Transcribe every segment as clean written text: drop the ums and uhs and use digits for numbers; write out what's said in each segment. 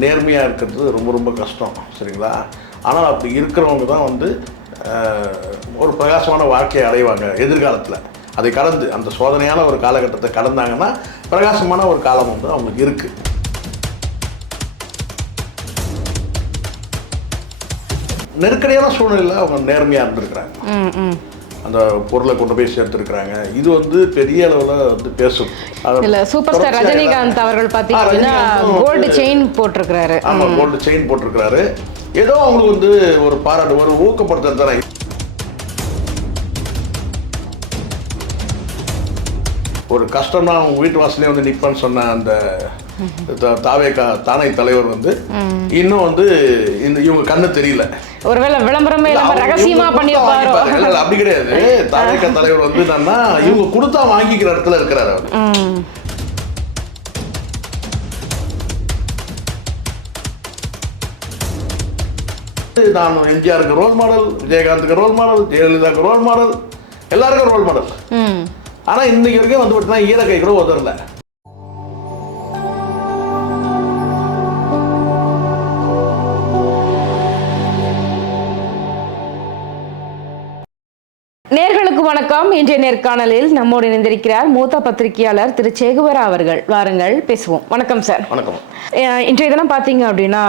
நேர்மையாக இருக்கிறது ரொம்ப ரொம்ப கஷ்டம், சரிங்களா? ஆனால் அப்படி இருக்கிறவங்க தான் வந்து ஒரு பிரகாசமான வாழ்க்கையை அடைவாங்க எதிர்காலத்தில். அதை கடந்து அந்த சோதனையான ஒரு காலகட்டத்தை கடந்தாங்கன்னா பிரகாசமான ஒரு காலம் வந்து அவங்களுக்கு இருக்குது. நெருக்கடியான சூழ்நிலையில் அவங்க நேர்மையாக இருந்திருக்கிறாங்க, அந்த பொருளை கொண்டு போய் சேர்த்துருக்குறாங்க. இது வந்து பெரிய அளவில் வந்து பேசும். இல்லை, சூப்பர் ஸ்டார் ரஜினிகாந்த் அவர்கள் பார்த்தீங்கன்னா கோல்டு செயின் போட்டிருக்கிறாரு. ஆமாம், கோல்டு செயின் போட்டிருக்கிறாரு. ஏதோ அவங்களுக்கு வந்து ஒரு பாராட்டு, ஒரு ஊக்கப்படுத்த தானே. ஒரு கஷ்டம்னா அவங்க வீட்டு வாசலே வந்து நிற்பேன்னு சொன்ன அந்த தானை தலைவர் வந்து இன்னும் வந்து இந்த இவங்க கண்ணு தெரியல. ஒருவேளை விளம்பரமே ரகசியமா பண்ணிருப்பாரோ. அப்படி கிடையாது. தாவேகா தலைவர் வந்து என்னன்னா இவங்க கொடுத்தா வாங்கிக்கிற இடத்துல இருக்கிறாரு அவர். நான் எம்ஜிஆருக்கு ரோல் மாடல், விஜயகாந்துக்கு ரோல் மாடல், ஜெயலலிதாவுக்கு ரோல் மாடல், எல்லாருக்கும் ரோல் மாடல். ஆனா இன்னைக்கு வரைக்கும் வந்து பார்த்தீங்கன்னா ஈரக்கை கூட உதறல. நேர்களுக்கு வணக்கம். இன்றைய நேர்காணலில் நம்மோடு இணைந்திருக்கிறார் மூத்த பத்திரிகையாளர் திரு சேகுவரா அவர்கள். வாருங்கள் பேசுவோம். வணக்கம் சார். வணக்கம். இன்றைய தினம் பார்த்தீங்க அப்படின்னா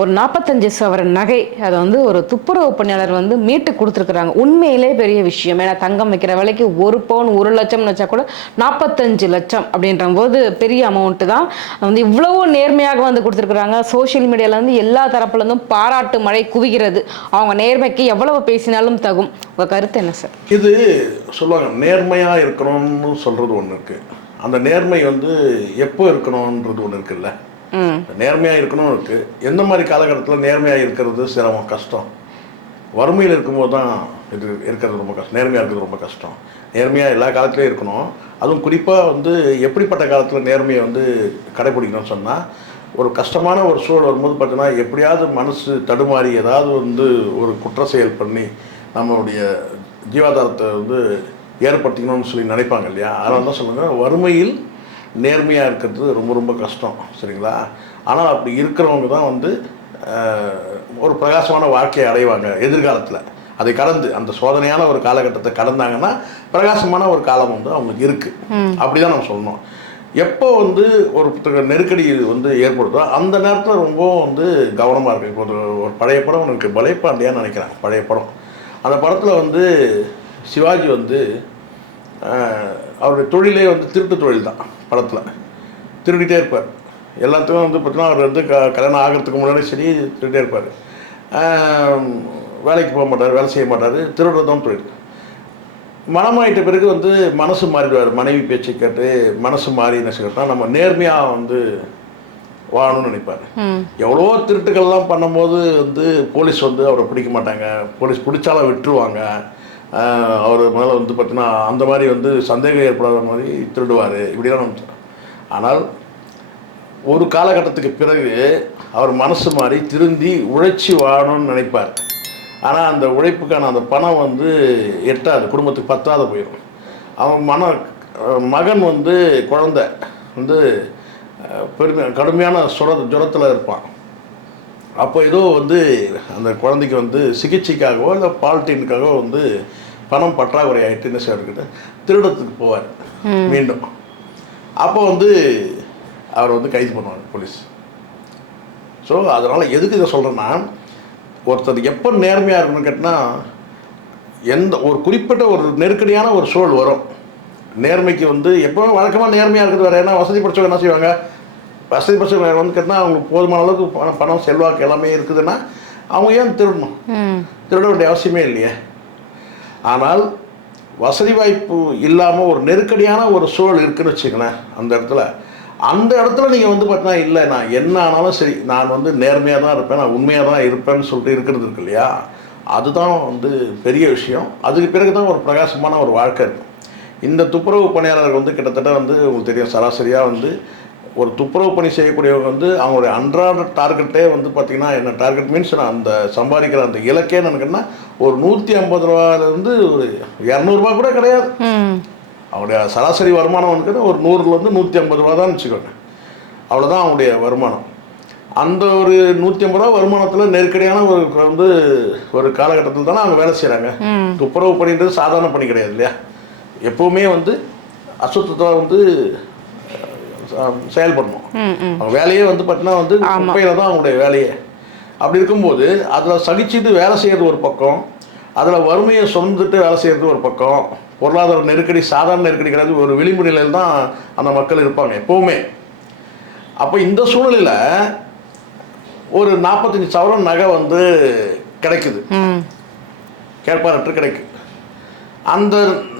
ஒரு 45 சவரன் நகை அதை வந்து ஒரு துப்புரவு பணியாளர் வந்து மீட்டு கொடுத்துருக்குறாங்க. உண்மையிலே பெரிய விஷயம். ஏன்னா தங்கம் வைக்கிற விலைக்கு 1 பவுன் 1 லட்சம்னு வச்சா கூட 45 லட்சம் அப்படின்ற போது பெரிய அமௌண்ட்டு தான். வந்து இவ்வளவு நேர்மையாக வந்து கொடுத்துருக்குறாங்க. சோசியல் மீடியாவில் வந்து எல்லா தரப்புலேருந்தும் பாராட்டு மழை குவிகிறது. அவங்க நேர்மைக்கு எவ்வளவு பேசினாலும் தகும். உங்கள் கருத்து என்ன சார்? இது சொல்லுவாங்க, நேர்மையாக இருக்கணும்னு சொல்கிறது ஒன்று இருக்குது. அந்த நேர்மை வந்து எப்போ இருக்கணுன்றது ஒன்று இருக்குல்ல. நேர்மையாக இருக்கணும் இருக்குது. எந்த மாதிரி காலகட்டத்தில் நேர்மையாக இருக்கிறது சிரமம், கஷ்டம். வறுமையில் இருக்கும்போது தான் இது இருக்கிறது ரொம்ப கஷ்டம். நேர்மையாக இருக்கிறது ரொம்ப கஷ்டம். நேர்மையாக எல்லா காலத்துலேயும் இருக்கணும். அதுவும் குறிப்பாக வந்து எப்படிப்பட்ட காலத்தில் நேர்மையை வந்து கடைப்பிடிக்கணும்னு சொன்னால், ஒரு கஷ்டமான ஒரு சூழல் வரும்போது பார்த்தீங்கன்னா எப்படியாவது மனசு தடுமாறி ஏதாவது வந்து ஒரு குற்ற செயல் பண்ணி நம்மளுடைய ஜீவாதாரத்தை வந்து ஏற்படுத்திக்கணும்னு சொல்லி நினைப்பாங்க இல்லையா? அதனால தான் சொல்லுங்கள், வறுமையில் நேர்மையாக இருக்கிறது ரொம்ப ரொம்ப கஷ்டம், சரிங்களா? ஆனால் அப்படி இருக்கிறவங்க தான் வந்து ஒரு பிரகாசமான வாழ்க்கையை அடைவாங்க எதிர்காலத்தில். அதை கடந்து அந்த சோதனையான ஒரு காலகட்டத்தை கடந்தாங்கன்னா பிரகாசமான ஒரு காலம் வந்து அவங்களுக்கு இருக்குது. அப்படி தான் நம்ம சொல்லணும். எப்போ வந்து ஒரு நெருக்கடி வந்து ஏற்படுதோ அந்த நேரத்தில் ரொம்ப வந்து கவனமாக இருக்குது. இப்போ ஒரு பழைய படம் எனக்கு பலேபாண்டியான்னு நினைக்கிறேன், பழைய படம். அந்த படத்தில் வந்து சிவாஜி வந்து அவருடைய தொழிலே வந்து திருட்டு தொழில் தான். படத்தில் திருடிகிட்டே இருப்பார். எல்லாத்துக்கும் வந்து பார்த்தீங்கன்னா அவர் வந்து கல்யாணம் ஆகிறதுக்கு முன்னாடி சரி திருடிட்டே இருப்பார். வேலைக்கு போக மாட்டார், வேலை செய்ய மாட்டார், திருடுறதும் தொழில். மனமாயிட்ட பிறகு வந்து மனசு மாறிடுவார். மனைவி பேச்சு கேட்டு மனசு மாறி என்ன செய்யறதுனா நம்ம நேர்மையாக வந்து வாழணும்னு நினைப்பார். எவ்வளோ திருட்டுகள்லாம் பண்ணும்போது வந்து போலீஸ் வந்து அவரை பிடிக்க மாட்டாங்க. போலீஸ் பிடிச்சாலும் விட்டுருவாங்க. அவர் மேலே வந்து பார்த்தீங்கன்னா அந்த மாதிரி வந்து சந்தேகம் ஏற்படாத மாதிரி திருடுவார், இப்படிலாம் நம்ம. ஆனால் ஒரு காலகட்டத்துக்கு பிறகு அவர் மனசு மாதிரி திருந்தி உழைச்சி வாழணும்னு நினைப்பார். ஆனால் அந்த உழைப்புக்கான அந்த பணம் வந்து எட்டாது, குடும்பத்துக்கு பத்தாத போயிடும். அவன் மகன் வந்து குழந்தை வந்து கடுமையான ஜுரத்தில் இருப்பான். அப்போ ஏதோ வந்து அந்த குழந்தைக்கு வந்து சிகிச்சைக்காகவோ இல்லை பால்டீனுக்காகவோ வந்து பணம் பற்றாக்குறை ஆகிட்டு என்ன செய்யறது, திருடத்துக்கு போவார் மீண்டும். அப்போ வந்து அவர் வந்து கைது பண்ணுவாங்க போலீஸ். ஸோ அதனால் எதுக்கு இதை சொல்கிறேன்னா, ஒருத்தர் எப்போ நேர்மையாக இருக்கணும்னு கேட்டால் எந்த ஒரு குறிப்பிட்ட ஒரு நெருக்கடியான ஒரு சூழல் வரும். நேர்மைக்கு வந்து எப்போவும் வழக்கமாக நேர்மையாக இருக்குது வேறு. ஏன்னா வசதி படித்தவங்க என்ன செய்வாங்க, வசதி படித்தவங்க வந்து கேட்டால் அவங்களுக்கு போதுமான அளவுக்கு பணம் செல்வாக்கு எல்லாமே இருக்குதுன்னா அவங்க ஏன் திருடணும்? திருட வேண்டிய அவசியமே இல்லையே. ஆனால் வசதி வாய்ப்பு இல்லாமல் ஒரு நெருக்கடியான ஒரு சூழல் இருக்குதுன்னு வச்சுக்கங்களேன், அந்த இடத்துல நீங்கள் வந்து பார்த்தீங்கன்னா இல்லை நான் என்ன ஆனாலும் சரி நான் வந்து நேர்மையாக தான் இருப்பேன், நான் உண்மையாக தான் இருப்பேன்னு சொல்லிட்டு இருக்கிறது இருக்கு இல்லையா, அதுதான் வந்து பெரிய விஷயம். அதுக்கு பிறகு தான் ஒரு பிரகாசமான ஒரு வாழ்க்கை இருக்கும். இந்த துப்புரவு பணியாளர்கள் வந்து கிட்டத்தட்ட வந்து உங்களுக்கு தெரியும், சராசரியாக வந்து ஒரு துப்புரவு பணி செய்யக்கூடியவங்க வந்து அவங்களுடைய அன்றாட டார்கெட்டே வந்து பார்த்திங்கன்னா என்ன டார்கெட் மீன்ஸ் அந்த சம்பாதிக்கிற அந்த இலக்கே என்னன்னா ஒரு 150 ரூபாயிலேருந்து ஒரு 200 ரூபா கூட கிடையாது. அவங்களுடைய சராசரி வருமானம் வந்து ஒரு 100லேருந்து 150 ரூபா தான் வச்சுக்கோங்க. அவ்வளோதான் அவங்களுடைய வருமானம். அந்த ஒரு 150 ரூபா வருமானத்தில் நெருக்கடியான வந்து ஒரு காலகட்டத்தில் தானே அவங்க வேலை செய்கிறாங்க. துப்புரவு பணின்றது சாதாரண பணி கிடையாது இல்லையா. எப்போவுமே வந்து அசுத்தத்தை வந்து செயல்படணும். அவங்க வேலையே வந்து பார்த்தீங்கன்னா வந்து குப்பையில் தான் அவங்களுடைய வேலையே. அப்படி இருக்கும்போது அதில் சகிச்சுட்டு வேலை செய்கிறது ஒரு பக்கம், அதில் வறுமையை சுமந்துட்டு வேலை செய்கிறது ஒரு பக்கம், பொருளாதார நெருக்கடி சாதாரண நெருக்கடி கிடையாது, ஒரு விளிம்பு நிலையில் தான் அந்த மக்கள் இருப்பாங்க எப்போவுமே. அப்போ இந்த சூழ்நிலையில் ஒரு 45 சவரன் நகை வந்து கிடைக்குது, கேட்பாரற்று கிடைக்குது. அந்த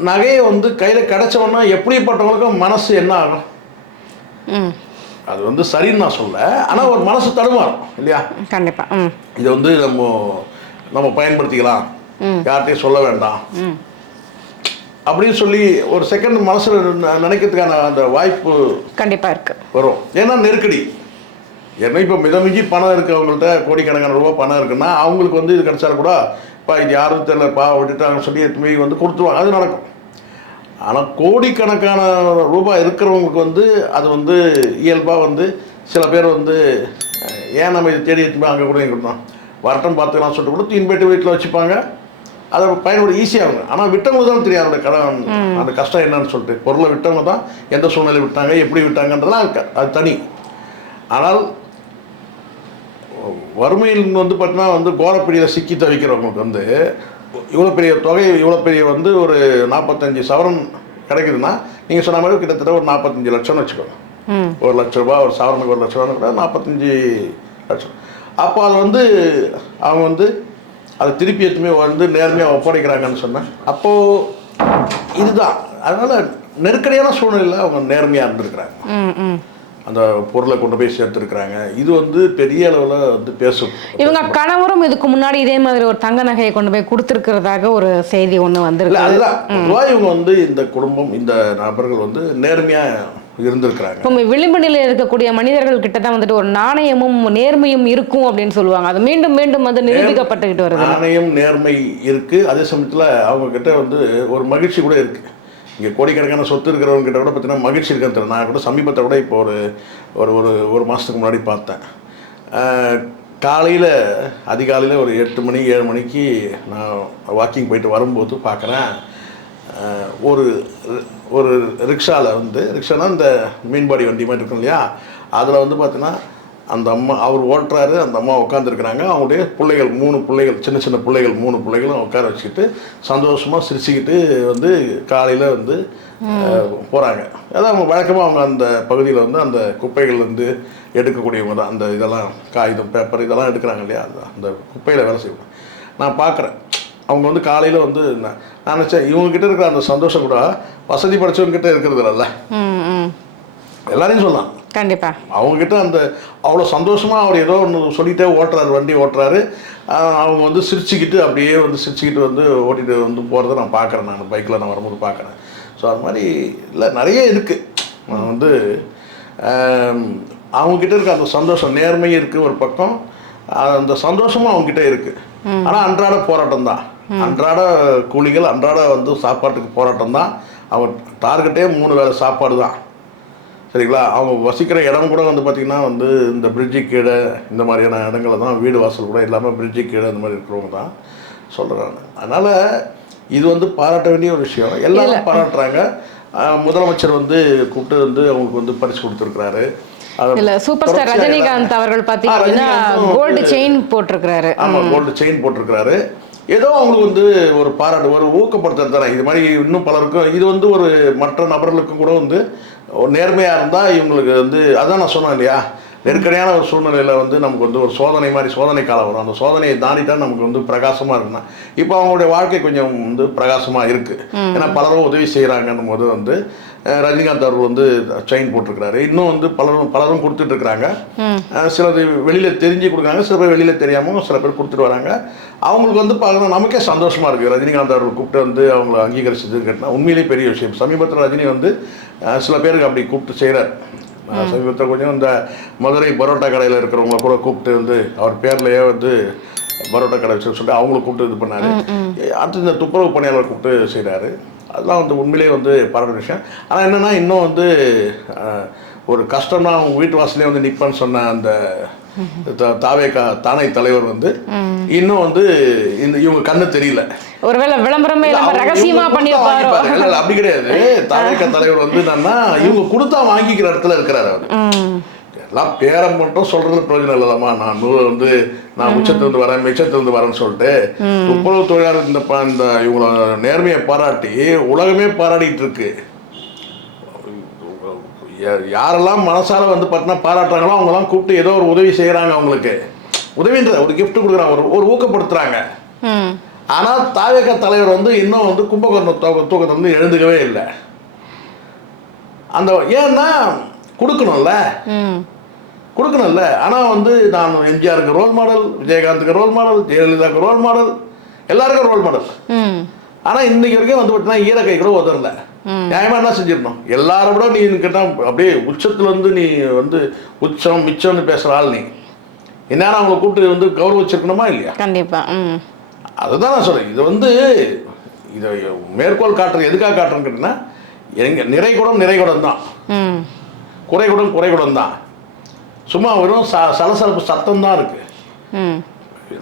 நகையை வந்து கையில் கிடைச்சவொன்னா எப்படிப்பட்டவங்களுக்கும் மனசு என்ன ஆகும்? அது வந்து சரின்னு நான் சொல்ல, ஆனால் ஒரு மனசு தடுமாறும் இல்லையா. கண்டிப்பாக இதை வந்து நம்ம பயன்படுத்திக்கலாம், யார்கிட்டையும் சொல்ல வேண்டாம் அப்படின்னு சொல்லி ஒரு செகண்ட் மனசில் நினைக்கிறதுக்கான அந்த வாய்ப்பு கண்டிப்பாக இருக்கு வரும். ஏன்னா நெருக்கடி. ஏன்னா இப்போ மிதமிஞ்சி பணம் இருக்குது அவங்கள்ட்ட, கோடிக்கணக்கான ரூபா பணம் இருக்குன்னா அவங்களுக்கு வந்து இது கிடைச்சா கூட இப்போ இது யாரும் தெரியலப்பா விட்டுட்டாங்கன்னு சொல்லி எதுவுமே வந்து கொடுத்துருவாங்க, அது நடக்கும். ஆனால் கோடிக்கணக்கான ரூபாய் இருக்கிறவங்களுக்கு வந்து அது வந்து இயல்பாக வந்து சில பேர் வந்து ஏன் நம்ம இதை தேடி எடுத்துமே அங்கே கூட கொடுத்தோம் வரட்டம் பார்த்துக்கலாம் சொல்லிட்டு கூட தீன் போய்ட்டு வீட்டில் வச்சுப்பாங்க, அதை பயன்பட ஈஸியாகும். ஆனால் விட்டவங்க தான் தெரியும் அதோட கடன், அந்த கஷ்டம் என்னன்னு சொல்லிட்டு. பொருளை விட்டவங்க தான் எந்த சூழ்நிலை விட்டாங்க, எப்படி விட்டாங்கன்றதுலாம் அது தனி. ஆனால் வறுமையில் வந்து பார்த்தீங்கன்னா வந்து கோரப்பிடியில் சிக்கி தவிக்கிறவங்களுக்கு வந்து இவ்வளோ பெரிய தொகை, இவ்வளோ பெரிய வந்து ஒரு 45 சவரன் கிடைக்குதுன்னா நீங்கள் சொன்ன மாதிரி கிட்டத்தட்ட ஒரு 45 லட்சம்னு வச்சுக்கோங்க. 1 லட்ச ரூபா, ஒரு சவரனுக்கு 1 லட்ச ரூபான்னு கூட 45 லட்சம். அப்போ அது வந்து அவங்க வந்து அதை திருப்பி எத்துமே வந்து நேர்மையாக ஒப்படைக்கிறாங்கன்னு சொன்னேன். அப்போது இதுதான் அதனால் நெருக்கடியான சூழ்நிலையில் அவங்க நேர்மையாக இருந்திருக்கிறாங்க, அந்த பொருளை கொண்டு போய் சேர்த்துருக்குறாங்க. இது வந்து பெரிய அளவில் வந்து பேசும். இவங்க கணவரும் இதுக்கு முன்னாடி இதே மாதிரி ஒரு தங்க நகையை கொண்டு போய் கொடுத்துருக்கிறதாக ஒரு செய்தி ஒன்று வந்துருக்கு. அதுதான் பொதுவாக இவங்க வந்து இந்த குடும்பம், இந்த நபர்கள் வந்து நேர்மையாக இருந்திருக்கிறாங்க. இப்போ விளிம்பு நிலையில் இருக்கக்கூடிய மனிதர்கள் கிட்ட தான் வந்துட்டு ஒரு நாணயமும் நேர்மையும் இருக்கும் அப்படின்னு சொல்லுவாங்க. அது மீண்டும் மீண்டும் வந்து நிரூபிக்கப்பட்டுக்கிட்டு வருது. நாணயம் நேர்மை இருக்குது, அதே சமயத்தில் அவங்க கிட்ட வந்து ஒரு மகிழ்ச்சி கூட இருக்குது. இங்கே கோடிக்கணக்கான சொத்து இருக்கிறவங்க கிட்ட கூட பார்த்தீங்கன்னா மகிழ்ச்சி இருக்குன்னு தெரியல. நான் கூட சமீபத்தை கூட இப்போ ஒரு மாதத்துக்கு முன்னாடி பார்த்தேன். காலையில் அதிகாலையில் ஒரு 8 மணி 7 மணிக்கு நான் வாக்கிங் போயிட்டு வரும்போது பார்க்குறேன், ஒரு ரிக்ஷாவில் வந்து, ரிக்ஷானா இந்த மீன்பாடி வண்டி மாதிரி இருக்கும் இல்லையா, அதில் வந்து பார்த்தீங்கன்னா அந்த அம்மா, அவர் ஓட்டுறாரு, அந்த அம்மா உட்காந்துருக்குறாங்க. அவங்களுடைய பிள்ளைகள் 3 பிள்ளைகள், சின்ன சின்ன பிள்ளைகள் 3 பிள்ளைகளும் உட்கார வச்சுக்கிட்டு சந்தோஷமாக சிரிச்சுக்கிட்டு வந்து காலையில் வந்து போகிறாங்க. அதான் அவங்க வழக்கமாக அவங்க அந்த பகுதியில் வந்து அந்த குப்பைகள் வந்து எடுக்கக்கூடியவங்க தான். அந்த இதெல்லாம் காகிதம், பேப்பர் இதெல்லாம் எடுக்கிறாங்க இல்லையா, அந்த குப்பையில் வேலை செய்வாங்க. நான் பார்க்குறேன் அவங்க வந்து காலையில் வந்து நான் நினச்சேன் இவங்ககிட்ட இருக்கிற அந்த சந்தோஷம் கூட வசதி படைச்சவங்ககிட்ட இருக்கிறது இல்லைல்ல, எல்லாரையும் சொல்லலாம். கண்டிப்பாக அவங்ககிட்ட அந்த அவ்வளோ சந்தோஷமாக அவர் ஏதோ ஒன்று சொல்லிகிட்டே ஓட்டுறாரு, வண்டி ஓட்டுறாரு. அவங்க வந்து சிரிச்சுக்கிட்டு அப்படியே வந்து சிரிச்சுக்கிட்டு வந்து ஓட்டிகிட்டு வந்து போகிறத நான் பார்க்குறேன். நான் பைக்கில் நான் வரும்போது பார்க்குறேன். ஸோ அது மாதிரி இல்லை நிறைய இருக்குது. நான் வந்து அவங்கக்கிட்ட இருக்க அந்த சந்தோஷம், நேர்மை இருக்குது ஒரு பக்கம், அந்த சந்தோஷமும் அவங்ககிட்ட இருக்குது. ஆனால் அன்றாட போராட்டம் தான், அன்றாட கூலிகள், அன்றாட வந்து சாப்பாட்டுக்கு போராட்டம் தான். அவங்க டார்கெட்டே 3 வேளை சாப்பாடு தான், சரிங்களா. அவங்க வசிக்கிற இடம் கூட வந்து பார்த்திங்கன்னா வந்து இந்த பிரிட்ஜு கீழே இந்த மாதிரியான இடங்கள தான், வீடு வாசல் கூட இல்லாமல் பிரிட்ஜு கீழே இந்த மாதிரி இருக்கிறவங்க தான் சொல்கிறாங்க. அதனால் இது வந்து பாராட்ட வேண்டிய ஒரு விஷயம், எல்லாரும் பாராட்டுறாங்க. முதலமைச்சர் வந்து கூப்பிட்டு வந்து அவங்களுக்கு வந்து பரிசு கொடுத்துருக்குறாரு. இல்ல சூப்பர் ஸ்டார் ரஜினிகாந்த் அவர்கள் பார்த்தீங்கன்னா கோல்டு செயின் போட்டிருக்கிறாரு. ஆமாம், கோல்டு செயின் போட்டிருக்கிறாரு. ஏதோ அவங்களுக்கு வந்து ஒரு பாராட்டு, ஒரு ஊக்கப்படுத்துறது தானே. இது மாதிரி இன்னும் பலருக்கும் இது வந்து ஒரு மற்ற நபர்களுக்கும் கூட வந்து நேர்மையாக இருந்தால் இவங்களுக்கு வந்து, அதான் நான் சொன்னேன் இல்லையா, நெருக்கடியான ஒரு சூழ்நிலையில் வந்து நமக்கு வந்து ஒரு சோதனை மாதிரி சோதனை காலம் வரும். அந்த சோதனையை தாண்டிட்டா நமக்கு வந்து பிரகாசமாக இருக்குன்னா, இப்போ அவங்களுடைய வாழ்க்கை கொஞ்சம் வந்து பிரகாசமாக இருக்குது. ஏன்னா பலரும் உதவி செய்கிறாங்கன்னும் போது வந்து ரஜினிகாந்த் அவர்கள் வந்து செயின் போட்டிருக்கிறாரு. இன்னும் வந்து பலரும் கொடுத்துட்ருக்குறாங்க. சிலது வெளியில் தெரிஞ்சு கொடுக்குறாங்க, சில பேர் வெளியில் தெரியாமல் சில பேர் கொடுத்துட்டு வராங்க. அவங்களுக்கு வந்து பார்க்கணும், நமக்கே சந்தோஷமாக இருக்குது. ரஜினிகாந்த் அவர்கள் கூப்பிட்டு வந்து அவங்கள அங்கீகரிச்சது கேட்டால் உண்மையிலேயே பெரிய விஷயம். சமீபத்தில் ரஜினி வந்து சில பேருக்கு அப்படி கூப்பிட்டு செய்கிறார். சமீபத்தில் கொஞ்சம் இந்த மதுரை பரோட்டா கடையில் இருக்கிறவங்கள கூட கூப்பிட்டு வந்து அவர் பேர்லேயே வந்து பரோட்டா கடை வச்சு சொல்லிட்டு அவங்கள கூப்பிட்டு இது பண்ணார். அடுத்து இந்த துப்புரவு பணியாளர் கூப்பிட்டு செய்கிறாரு. அதெல்லாம் வந்து உண்மையிலேயே வந்து பாராட்ட விஷயம். ஆனால் என்னென்னா இன்னும் வந்து ஒரு கஷ்டம்னா அவங்க வீட்டு வாசலே வந்து நிற்பேன்னு சொன்ன அந்த தாவேகா தானை தலைவர் வந்து இன்னும் வந்து இவங்க கண்ணு தெரியல. ஒருவேளை விளம்பரமே இல்லாம ரகசியமா பண்ணிருப்பாரோ. இல்ல அப்படி கிடையாது. தாவேகா தலைவர் வந்து என்னன்னா இவங்க கொடுத்தா வாங்கிக்கிற இடத்துல இருக்கிறாரு அவர். எல்லாம் பேரம் மட்டும் சொல்றது பிரயோஜனம் இல்லைம்மா. நான் உச்சத்திலிருந்து வரேன் மிச்சத்திலிருந்து வரேன்னு சொல்லிட்டு துப்புரவு தொழிலாளர் இந்த இவங்கள நேர்மையை பாராட்டி உலகமே பாராட்டிட்டு இருக்கு. யாரெல்லாம் மனசால வந்து பார்த்தீங்கன்னா பாராட்டுறாங்களோ அவங்கெல்லாம் கூப்பிட்டு ஏதோ ஒரு உதவி செய்யறாங்க. அவங்களுக்கு உதவின்ற ஒரு கிஃப்ட் கொடுக்குறாங்க, ஒரு ஊக்கப்படுத்துறாங்க. ஆனால் தாவேகா தலைவர் வந்து இன்னும் வந்து கும்பகோணம் தூக்கத்தை வந்து எழுந்துக்கவே இல்லை. அந்த ஏன்னா கொடுக்கணும்ல. ஆனால் வந்து நான் எம்ஜிஆருக்கு ரோல் மாடல், விஜயகாந்துக்கு ரோல் மாடல், ஜெயலலிதாவுக்கு ரோல் மாடல், எல்லாருக்கும் ரோல் மாடல். ஆனால் இன்னைக்கு வரைக்கும் வந்து பார்த்தீங்கன்னா ஈரக்கை கூட உதறல. நியாயமா என்ன செஞ்சிடணும்? எல்லாரும் விட நீ கேட்டால் அப்படியே உச்சத்துல இருந்து நீ வந்து உச்சம் மிச்சம்னு பேசுற ஆள் நீ. இந்நேரம் அவங்களை கூப்பிட்டு வந்து கௌரவிச்சிருக்கணுமா இல்லையா? கண்டிப்பா. அதுதான் நான் சொல்றேன். இது வந்து இதை மேற்கோள் காட்டுறது எதுக்காக காட்டுறேன்னு கேட்டீங்கன்னா, எங்க நிறைகுடம் தான், குறைகுடம் தான். சும்மா வெறும் சலசலப்பு சத்தம் தான் இருக்கு.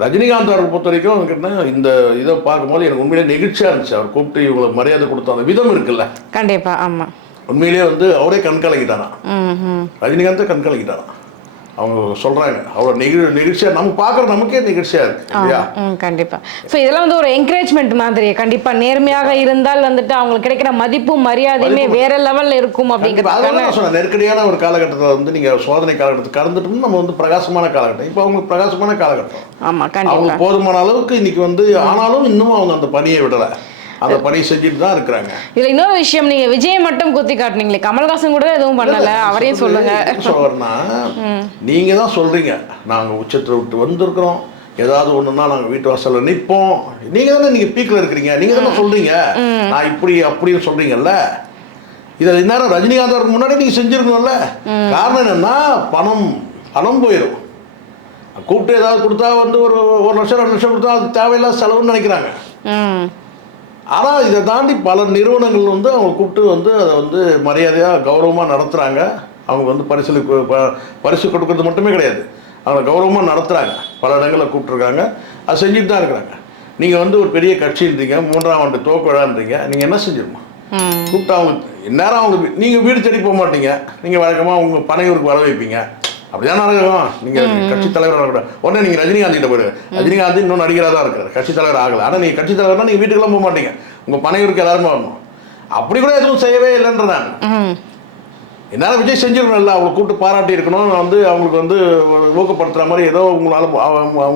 ரஜினிகாந்த் அவரை பொறுத்த வரைக்கும் கேட்டீங்கன்னா இந்த இதை பார்க்கும்போது எனக்கு உண்மையிலே நெகிழ்ச்சியா இருந்துச்சு. அவர் கூப்பிட்டு இவங்களை மரியாதை கொடுத்த அந்த விதம் இருக்குல்ல. கண்டிப்பா. ஆமா, உண்மையிலேயே வந்து அவரே கண் கலக்கிட்டாராம். ரஜினிகாந்தே கண் கலக்கிட்டாராம். அவங்க சொல்றாங்க அவ்வளோ நெகிழ்ச்சியா நம்ம பார்க்குற நமக்கே நெகிழ்ச்சியா இருக்கு இல்லையா? கண்டிப்பா. ஸோ இதெல்லாம் வந்து ஒரு என்கரேஜ்மெண்ட் மாதிரி. கண்டிப்பா நேர்மையாக இருந்தால் வந்துட்டு அவங்களுக்கு கிடைக்கிற மதிப்பும் மரியாதையுமே வேற லெவல்ல இருக்கும் அப்படிங்கிறது. அதெல்லாம் சொன்ன நெருக்கடியான ஒரு காலகட்டத்தில் வந்து நீங்க சோதனை காலகட்டத்தை கடந்துட்டோம்னு நம்ம வந்து பிரகாசமான காலகட்டம். இப்போ அவங்களுக்கு பிரகாசமான காலகட்டம். ஆமா, கண்டிப்பா. அவங்க போதுமான அளவுக்கு இன்னைக்கு வந்து ஆனாலும் இன்னமும் அவங்க அந்த பணியை விடலை. அந்த பணி செஞ்சுட்டு தான் இருக்கிறாங்க. இதுல இன்னொரு விஷயம், நீங்க விஜய் மட்டும் குத்தி காட்டுனீங்களே, கமல்ஹாசன் கூட எதுவும் பண்ணல. அவரையும் சொல்லுங்க. சொல்றேன்னா நீங்க தான் சொல்றீங்க நாங்க உச்சத்தை விட்டு வந்திருக்கிறோம், ஏதாவது ஒண்ணுன்னா நாங்க வீட்டு வாசல்ல நிற்போம். நீங்க தானே நீங்க பீக்ல இருக்கிறீங்க. நீங்க தானே சொல்றீங்க நான் இப்படி அப்படின்னு சொல்றீங்கல்ல. இதை இந்நேரம் ரஜினிகாந்தருக்கு முன்னாடி நீங்க செஞ்சிருக்கணும்ல. காரணம் என்னன்னா பணம் போயிடும். கூப்பிட்டு ஏதாவது கொடுத்தா வந்து ஒரு 1 லட்சம் 2 லட்சம் கொடுத்தா அது தேவையில்லாத செலவுன்னு நினைக்கிறாங்க. ஆனால் இதை தாண்டி பல நிறுவனங்கள் வந்து அவங்க கூப்பிட்டு வந்து அதை வந்து மரியாதையாக கௌரவமாக நடத்துகிறாங்க. அவங்க வந்து பரிசு கொடுக்கறது மட்டுமே கிடையாது, அவங்க கௌரவமாக நடத்துகிறாங்க. பல இடங்களில் கூப்பிட்ருக்காங்க, அது செஞ்சுட்டு தான் இருக்கிறாங்க. நீங்கள் வந்து ஒரு பெரிய கட்சின்றீங்க, 3ஆம் ஆண்டு துவக்க விழான்றீங்க, நீங்கள் என்ன செஞ்சிடணும்? கூப்பிட்டு அவங்க இந்நேரம் அவங்க நீங்கள் வீடு தேடி போக மாட்டீங்க. நீங்கள் வழக்கமாக உங்கள் பனையூருக்கு வர வைப்பீங்க. அப்படிதான் நடக்கும். நீங்கள் கட்சி தலைவராக கூட உடனே நீங்கள் ரஜினிகாந்த் கிட்ட போயிடுங்க. ரஜினிகாந்த் இன்னும் நடிகராக தான் இருக்காரு, கட்சி தலைவர் ஆகலை. ஆனால் நீங்கள் கட்சி தலைவர்னா நீங்கள் வீட்டுக்கெல்லாம் போக மாட்டீங்க, உங்கள் பனையூருக்கு எல்லாருமே வரணும். அப்படி கூட எதுவும் செய்யவே இல்லைன்ற நான். என்னால் விஜய் செஞ்சிருக்கணும்ல, அவங்களை கூப்பிட்டு பாராட்டி இருக்கணும். வந்து அவங்களுக்கு வந்து ஊக்கப்படுத்துகிற மாதிரி ஏதோ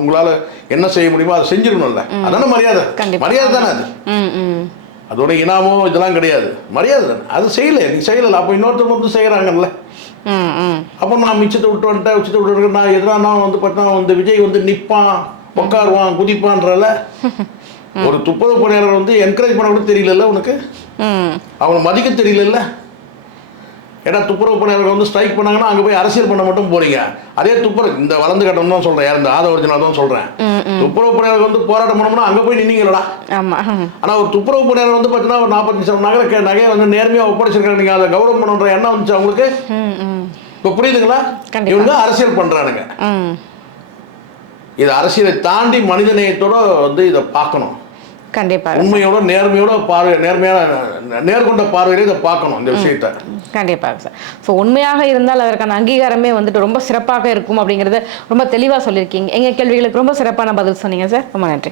உங்களால் என்ன செய்ய முடியுமோ அதை செஞ்சிருக்கணும்ல. அதான மரியாதை. மரியாதை தானே அது. அதோட இனாமோ இதெல்லாம் கிடையாது, மரியாதை தானே. அது செய்யலை, நீ செய்யலை. அப்போ இன்னொருத்தர் வந்து செய்கிறாங்கல்ல. அப்போ நான் மிச்சத்தை விட்டு வந்துட்டேன், உச்சத்தை விட்டு நான் எதிரானா வந்து பார்த்தா இந்த விஜய் வந்து நிற்பான், உட்காருவான், குதிப்பான்றல. ஒரு துப்புரவு பணியாளர் வந்து என்கரேஜ் பண்ண கூட தெரியல உனக்கு, அவனை மதிக்க தெரியல. ஏன்னா துப்புரவு பணியாளர்கள் வந்து ஸ்ட்ரைக் பண்ணாங்கன்னா அங்கே போய் அரசியல் பண்ண மட்டும் போறீங்க. அதே துப்புரவு இந்த வளர்ந்து கட்டம் தான் சொல்கிறேன், யார் இந்த ஆதவர்ஜனா தான் சொல்கிறேன். துப்புரவு பணியாளர்கள் வந்து போராட்டம் பண்ணோம்னா அங்கே போய் நின்னீங்களா? ஆனால் ஒரு துப்புரவு பணியாளர் வந்து பார்த்தீங்கன்னா ஒரு 45 நகையை வந்து நேர்மையாக ஒப்படைச்சிருக்காங்க, நீங்கள் அதை கௌரவம் பண்ணுற எண்ணம் வந்துச்சு அவங்களுக்கு. இப்போ புரியுதுங்களா? இவங்க அரசியல் பண்றானுங்க. இது அரசியலை தாண்டி மனிதநேயத்தோட வந்து இதை பார்க்கணும். கண்டிப்பாக உண்மையோட நேர்மையோட நேர்கொண்ட பார்வையில இதை பார்க்கணும் இந்த விஷயத்தை. கண்டிப்பாக சார். ஸோ உண்மையாக இருந்தால் அதற்கான அங்கீகாரமே வந்துட்டு ரொம்ப சிறப்பாக இருக்கும் அப்படிங்கிறத ரொம்ப தெளிவாக சொல்லியிருக்கீங்க. எங்கள் கேள்விகளுக்கு ரொம்ப சிறப்பான பதில் சொன்னீங்க சார். ரொம்ப நன்றி.